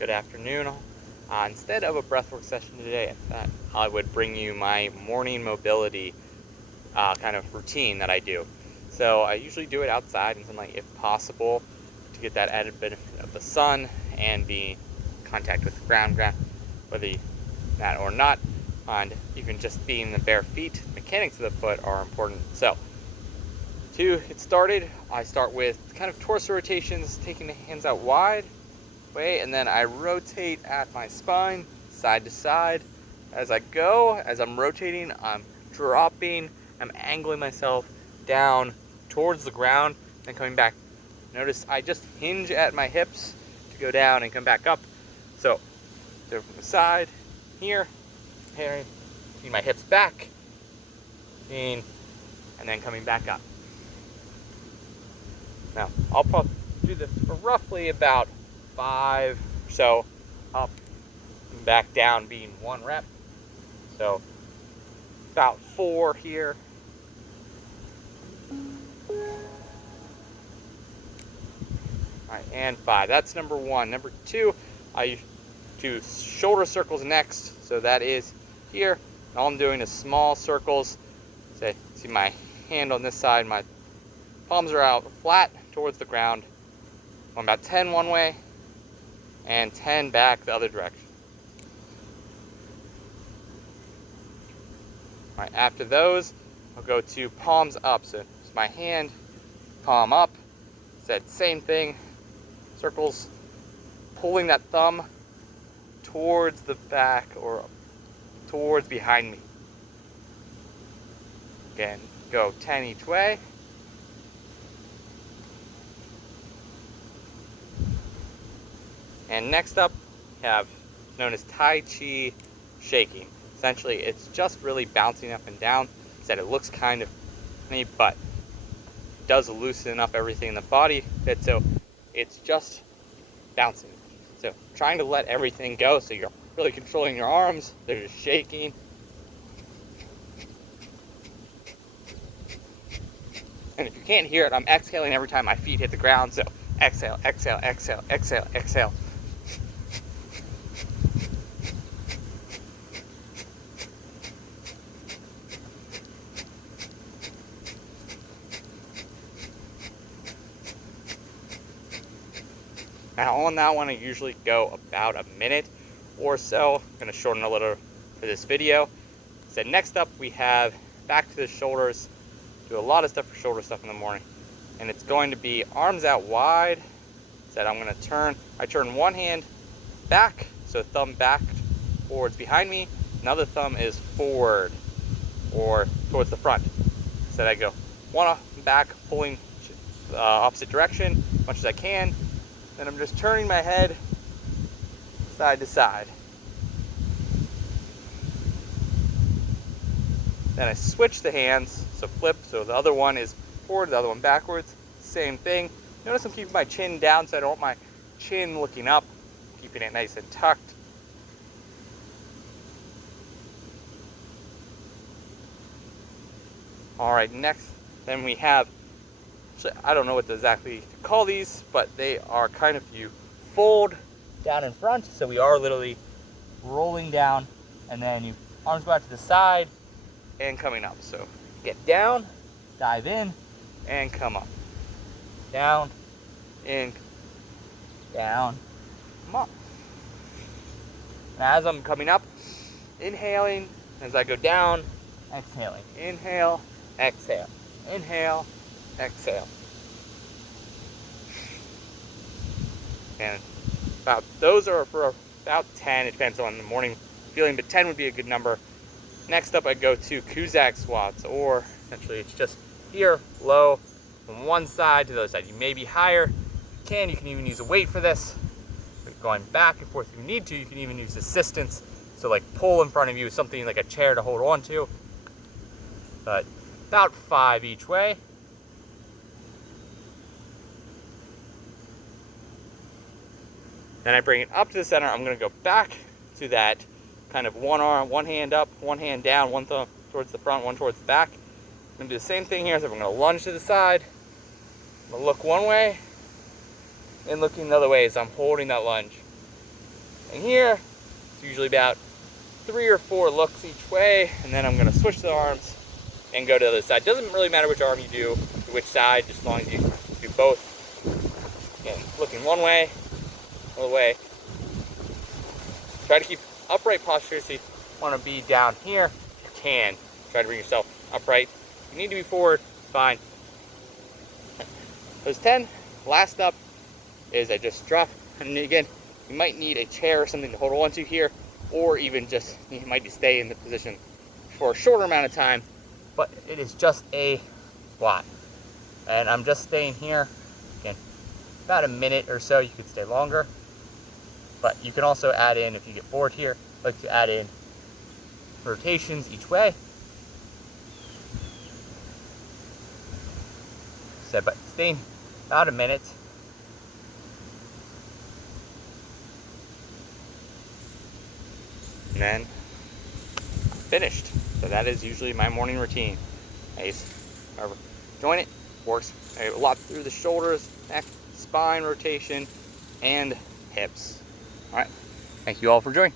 good afternoon. Instead of a breathwork session today, I thought I would bring you my morning mobility kind of routine that I do. So I usually do it outside in sunlight if possible to get that added benefit of the sun and be in contact with the ground, whether that or not. And even just being the bare feet, mechanics of the foot are important. So to get started, I start with kind of torso rotations, taking the hands out wide way, and then I rotate at my spine side to side as I go. As I'm rotating, I'm dropping, I'm angling myself down towards the ground and coming back. Notice I just hinge at my hips to go down and come back up. So from the side here, preparing my hips back, and then coming back up. Now I'll probably do this for roughly about 5 or so, up and back down being 1 rep. So about 4 here. All right, and 5. That's number 1. Number 2, I do shoulder circles next. So that is here. And all I'm doing is small circles. See my hand on this side, my palms are out flat towards the ground. I'm about 10 one way and 10 back the other direction. All right, after those, I'll go to palms up. So it's my hand, palm up. Same thing, circles, pulling that thumb towards the back or towards behind me. Again, go 10 each way. And next up, we have known as Tai Chi shaking. Essentially, it's just really bouncing up and down. It looks kind of funny, but it does loosen up everything in the body. So it's just bouncing. So trying to let everything go. So you're really controlling your arms. They're just shaking. And if you can't hear it, I'm exhaling every time my feet hit the ground. So exhale, exhale, exhale, exhale, exhale. Now on that one, I usually go about a minute or so. I'm going to shorten a little for this video. So next up, we have back to the shoulders. Do a lot of stuff for shoulder stuff in the morning. And it's going to be arms out wide. So I'm going to turn, I turn one hand back, so thumb back towards behind me. Another thumb is forward or towards the front. So I go one back, pulling opposite direction as much as I can. Then I'm just turning my head side to side. Then I switch the hands, so flip, so the other one is forward, the other one backwards. Same thing. Notice I'm keeping my chin down so I don't want my chin looking up, keeping it nice and tucked. All right, next, then we have, I don't know what exactly to call these, but they are kind of, you fold down in front, so we are literally rolling down, and then you arms go out to the side and coming up. So get down, dive in, and come up. Down, in, down, come up. And as I'm coming up, inhaling, as I go down, exhaling. Inhale, exhale, inhale, exhale. And those are for about 10. It depends on the morning feeling, but 10 would be a good number. Next up, I go to Kuzak squats, or essentially it's just here, low, from one side to the other side. You may be higher. You can even use a weight for this. Going back and forth if you need to. You can even use assistance. So like pull in front of you, something like a chair to hold on to. But about 5 each way. Then I bring it up to the center. I'm going to go back to that kind of one arm, one hand up, one hand down, one thumb towards the front, one towards the back. I'm going to do the same thing here. So I'm going to lunge to the side. I'm going to look one way and looking the other way as I'm holding that lunge. And here, it's usually about 3 or 4 looks each way, and then I'm gonna switch the arms and go to the other side. Doesn't really matter which arm you do, to which side, just as long as you do both. Again, looking one way, other way. Try to keep upright posture, so you wanna be down here, you can. Try to bring yourself upright. You need to be forward, fine. Those 10, last up is I just drop, and again, you might need a chair or something to hold on to here, or even just, you might just stay in the position for a shorter amount of time, but it is just a squat. And I'm just staying here, again, about a minute or so. You could stay longer, but you can also add in, if you get bored here, like to add in rotations each way. So, but staying about a minute. And then finished. So that is usually my morning routine. However, join it, works a lot through the shoulders, neck, spine rotation, and hips. All right, thank you all for joining.